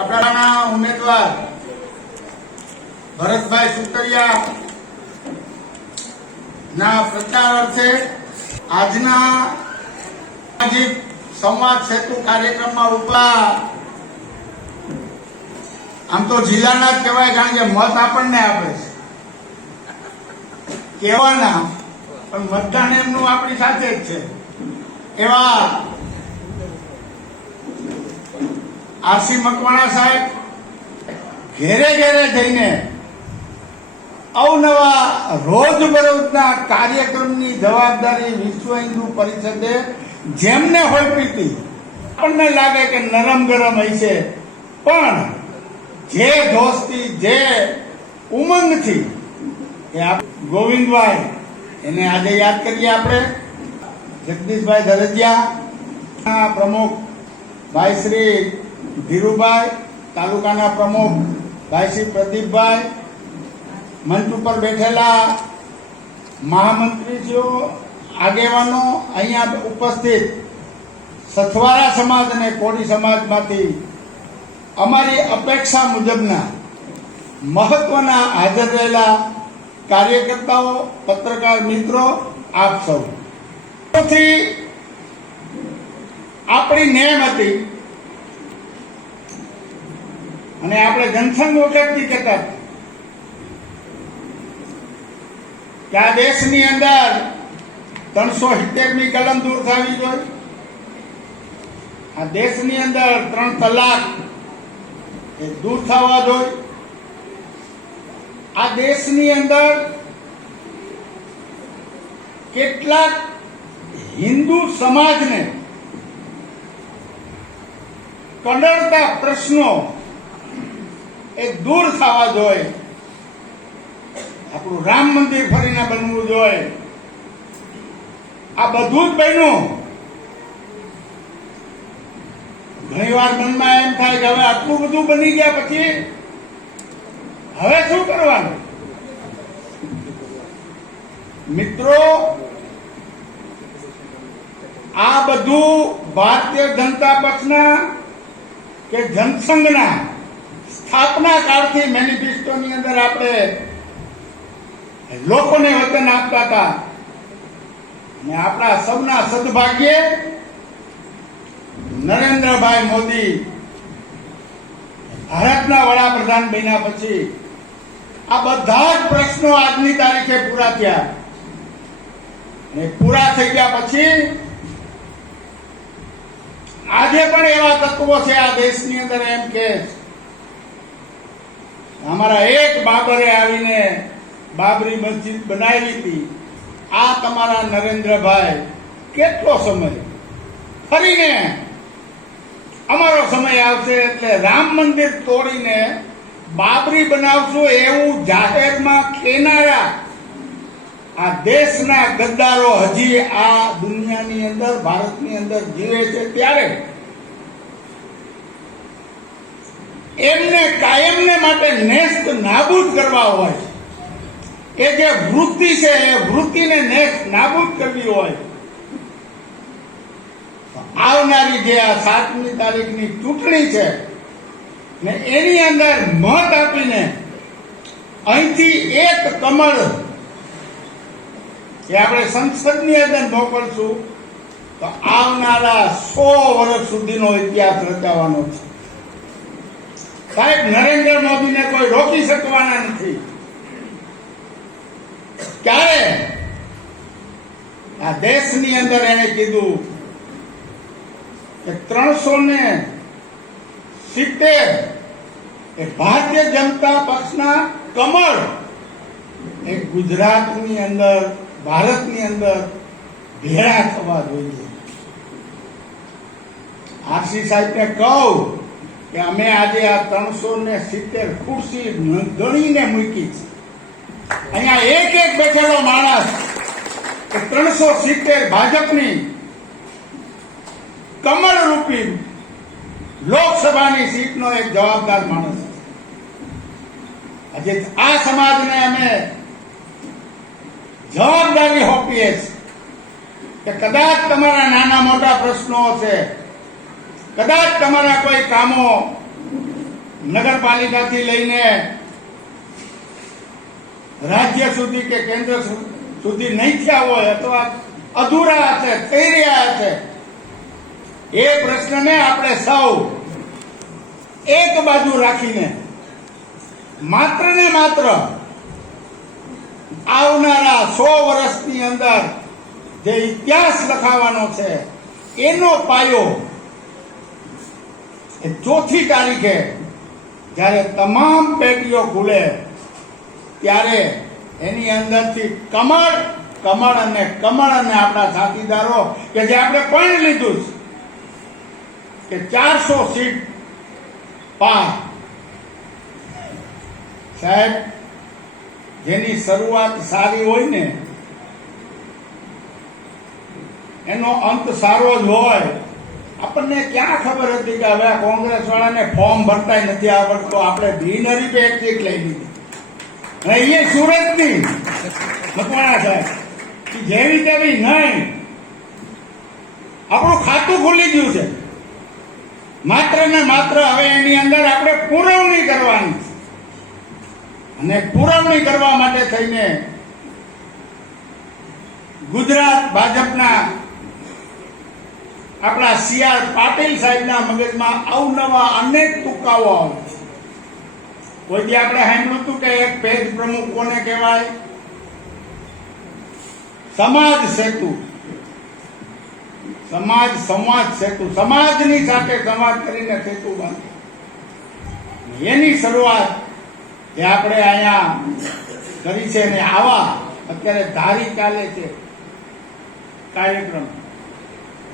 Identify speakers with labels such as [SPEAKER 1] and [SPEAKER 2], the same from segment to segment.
[SPEAKER 1] આપણાના ઉમેદવાર ભરતભાઈ સુતરિયા ના પ્રચાર અર્થે આજના સામાજિક સંવાદ સેતુ કાર્યક્રમમાં ઉપલા આમ તો જિલ્લાના જ કહેવાય કારણ કે મત આપણને આપે છે. કહેવાના, પણ મતદાન એમનું આપણી સાથે જ છે. એવા આરસી મકવાણા સાહેબ, ઘેરે ઘેરે જઈને અવનવા રોજબરોજના કાર્યક્રમની જવાબદારી વિશ્વ હિન્દુ પરિષદે જેમને હોય હતી આપણને લાગે કે નરમ ગરમ હશે પણ જે દોસ્તી, જે ઉમંગથી એ ગોવિંદભાઈ, એને આજે યાદ કરીએ આપણે. જગદીશભાઈ ધરજિયા પ્રમુખ, ભાઈ શ્રી ધીરુભાઈ, તાલુકાના પ્રમુખ ભાઈ શ્રી પ્રદીપભાઈ, મંચ ઉપર બેઠેલા મહામંત્રીશ્રીઓ આગેવાનો અહીંયા ઉપસ્થિત સથવારા સમાજ અને કોળી સમાજમાંથી અમારી અપેક્ષા મુજબના મહત્વના હાજર રહેલા કાર્યકર્તાઓ, પત્રકાર મિત્રો, આપ સૌ. આપણી નેમ હતી અને આપણે જનસંઘ વખતથી કહેતા કે આ દેશની અંદર ત્રણસો સિત્તેરની કલમ દૂર થવી જોઈએ. આ દેશની અંદર ત્રણ તલાક એ દૂર થવા જોઈએ. આ દેશની અંદર કેટલાક હિન્દુ સમાજને કડરતા પ્રશ્નો એ દૂર થવા જોઈએ. આપણું રામ મંદિર ફરીને બનવું જોઈએ. આ બધું જ બન્યું. ઘણી વાર મનમાં એમ થાય કે હવે આટલું બધું બની ગયા પછી હવે શું કરવાનું? મિત્રો, આ બધું ભારતીય જનતા પક્ષના કે જનસંઘના સ્થાપના કાળથી મેનિફેસ્ટોની અંદર આપણે લોકોને વચન આપતા હતા. અને આપણા સૌના સદભાગ્યે નરેન્દ્રભાઈ મોદી ભારતના વડાપ્રધાન બન્યા પછી આ બધા જ પ્રશ્નો આજની તારીખે પૂરા થયા. અને પૂરા થઈ ગયા પછી આજે પણ એવા તત્વો છે આ દેશની અંદર એમ કે અમારા એક બાબરે આવીને બાબરી મસ્જિદ બનાવી હતી. આ તમારા નરેન્દ્રભાઈ કેટલો સમય? ફરીને અમારો સમય આવશે એટલે રામ મંદિર તોડીને બાબરી બનાવશું એવું જાહેરમાં ખેનારા આ દેશના ગદ્દારો હજી આ દુનિયાની અંદર, ભારતની અંદર જીવે છે ત્યારે. એમને કાયમને માટે નેસ્ત નાબૂદ કરવા હોય. એ જે વૃત્તિ છે, એ વૃત્તિને નેસ્ત નાબૂદ કરવી હોય. આવનારી જે આ સાતમી તારીખની ચૂંટણી છે, ને એની અંદર મત આપીને અહીંથી એક કમળ, એ આપણે સંસદની અંદર મોકલશું તો આવનારા સો વર્ષ સુધીનો ઇતિહાસ રચાવાનો છે. સાહેબ, નરેન્દ્ર મોદીને કોઈ રોકી શકવાના નથી. ક્યારે? આ દેશની અંદર એને કીધું કે ત્રણસો ને સિત્તેર એ ભારતીય જનતા પક્ષના કમળ. એ ગુજરાતની અંદર, ભારતની અંદર ભેળા થવા જોઈએ. આરસી સાહેબને કહું કે અમે આજે આ ત્રણસો ને સિત્તેર ખુરશી ગણીને મૂકી છે. અહીંયા એક એક બેઠેલો માણસ કે ત્રણસો સિત્તેર ભાજપની કમળ રૂપી લોકસભાની સીટનો એક જવાબદાર માણસ આજે આ સમાજને અમે જવાબદારી હોપીએ છીએ કે કદાચ તમારા નાના મોટા પ્રશ્નો છે કદાચ તમારા કોઈ કામો નગરપાલિકાથી લઈને રાજ્ય સુધી કે કેન્દ્ર સુધી નહીં થયા હોય અથવા અધૂરા હશે થઈ રહ્યા હશે એ પ્રશ્નને આપણે સૌ એક બાજુ રાખીને માત્ર ને માત્ર આવનારા સો વર્ષની અંદર જે ઇતિહાસ લખાવાનો છે, એનો પાયો એ ચોથી તારીખે જ્યારે તમામ પેટીઓ ખુલે, ત્યારે એની અંદરથી કમળ કમળ અને કમળ અને આપણા સાથીદારો, કે જે આપણે પણ લીધું છે, કે ચારસો સીટ પાર. સાહેબ, જેની શરૂઆત સારી હોય ને, એનો અંત સારો જ હોય આપણને ક્યાં ખબર હતી કે હવે કોંગ્રેસ વાળાને ફોર્મ ભરતા નથી આવડતો આપણે બિનરી પે એક લઈ લીધી. અને એ સુરતની મકવાણા સાહેબ જેવી તેવી નહીં. આપણું ખાતું ખુલી ગયું છે. માત્ર ને માત્ર હવે એની અંદર આપણે પુરવણી કરવાની અને પુરવણી કરવા માટે થઈને ગુજરાત ભાજપના આપણા સી આર પાટીલ સાહેબના મગજમાં અવનવા અનેક તુકાઓ આવે છે. કોઈ આપણે સાંભળ્યું હતું કે એક પેજ પ્રમુખ કોને કહેવાય? સમાજ સેતુ. સમાજ સંવાદ સેતુ. સમાજની સાથે સંવાદ કરીને સેતુ બાંધે એની શરૂઆત એ આપણે અહીંયા કરી છે અને આવા, અત્યારે ધારી ચાલે છે કાર્યક્રમ.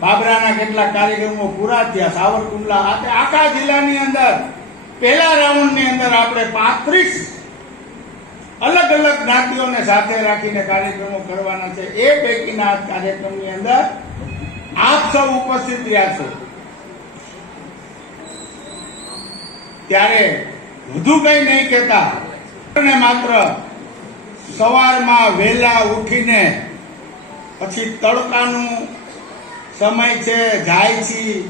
[SPEAKER 1] બાબરાના કેટલાક કાર્યક્રમો પૂરા થયા. સાવરકુંડલા આપણે આખા જિલ્લાની અંદર પહેલા રાઉન્ડની અંદર આપણે પાંત્રીસ અલગ અલગ જ્ઞાતિઓને સાથે રાખીને કાર્યક્રમો કરવાના છે. એ પૈકીના કાર્યક્રમની અંદર આપ સૌ ઉપસ્થિત રહ્યા છો. ત્યારે વધુ કઈ નહીં કહેતા. અને માત્ર સવારમાં વહેલા ઉઠીને પછી તડકાનું સમય છે, જાય છે,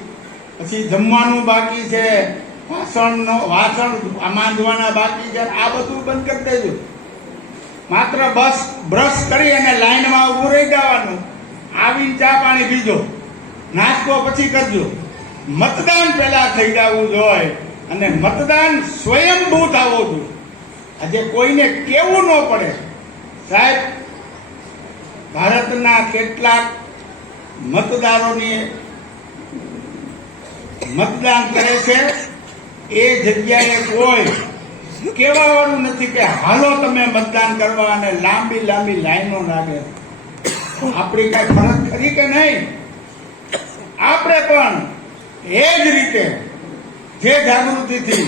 [SPEAKER 1] પછી જમવાનું બાકી છે, વાસણનો, વાસણ માંજવાના બાકી છે, આ બધું બંધ કરી દેજો. માત્ર બસ, બ્રશ કરી અને લાઈનમાં ઊભું રહી જવાનું. આવીને ચા પાણી પીજો. નાસ્તો પછી કરજો. મતદાન પહેલા થઈ જવું જોઈએ અને મતદાન સ્વયંભૂ થવું જોઈએ. આજે કોઈને કેવું ન પડે. સાહેબ, ભારતના કેટલાક મતદારોની મતદાન કરે છે, એ જગ્યાએ કોઈ કહેવાવાનું નથી કે હાલો તમે મતદાન કરવા અને લાંબી લાંબી લાઈનો લાગે. આપણી કઈ ફરજ ખરી કે નહીં? આપણે પણ એ જ રીતે જે જાગૃતિથી,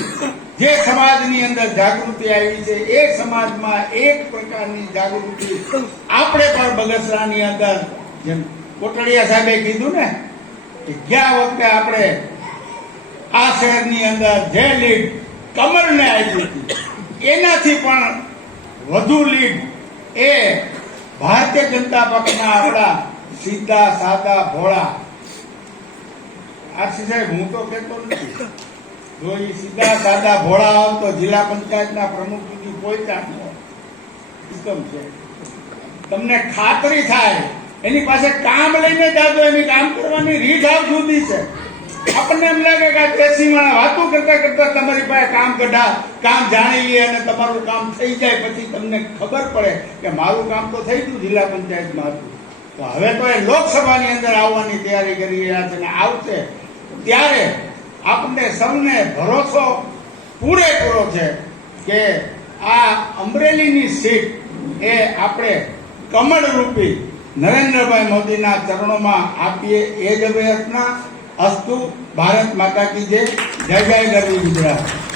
[SPEAKER 1] જે સમાજની અંદર જાગૃતિ આવી છે, એ સમાજમાં એક પ્રકારની જાગૃતિ આપણે પણ બગસરાની અંદર જેમ કોટડિયા સાહેબે કીધું ને કે ગયા વખતે આપણે આ શહેરની અંદર જે લીડ કમરને આવી હતી, એનાથી પણ વધુ લીડ એ ભારતીય જનતા પક્ષના આપણા સીધા સાદા ભોળા. આરસી સાહેબ, હું તો કહેતો નથી. જો એ સીધા સાદા ભોળા આવ તો જિલ્લા પંચાયતના પ્રમુખ સુધી કોઈ ન હોય. હુકમ છે. તમને ખાતરી થાય એની પાસે કામ લઈને જાતો, એની કામ કરવાની રીત આવ જુદી છે. આપણને એમ લાગે કે આ ત્રેસી માણા વાતો કરતા કરતા તમારી પાસે કામ કઢા, કામ જાણી લે અને તમારું કામ થઈ જાય પછી તમને ખબર પડે કે મારું કામ તો થઈ ગયું જિલ્લા પંચાયતમાં હતું. તો હવે તો એ લોકસભાની અંદર આવવાની તૈયારી કરી રહ્યા છે અને આવશે. ત્યારે આપણને સૌને ભરોસો પૂરેપૂરો છે કે આ અમરેલીની સીટ એ આપણે કમળરૂપી નરેન્દ્રભાઈ મોદીના ચરણોમાં આપીએ એ જ અભ્યર્થના અસ્તુ, ભારત માતા કી જય જય ગરવી ગુજરાત.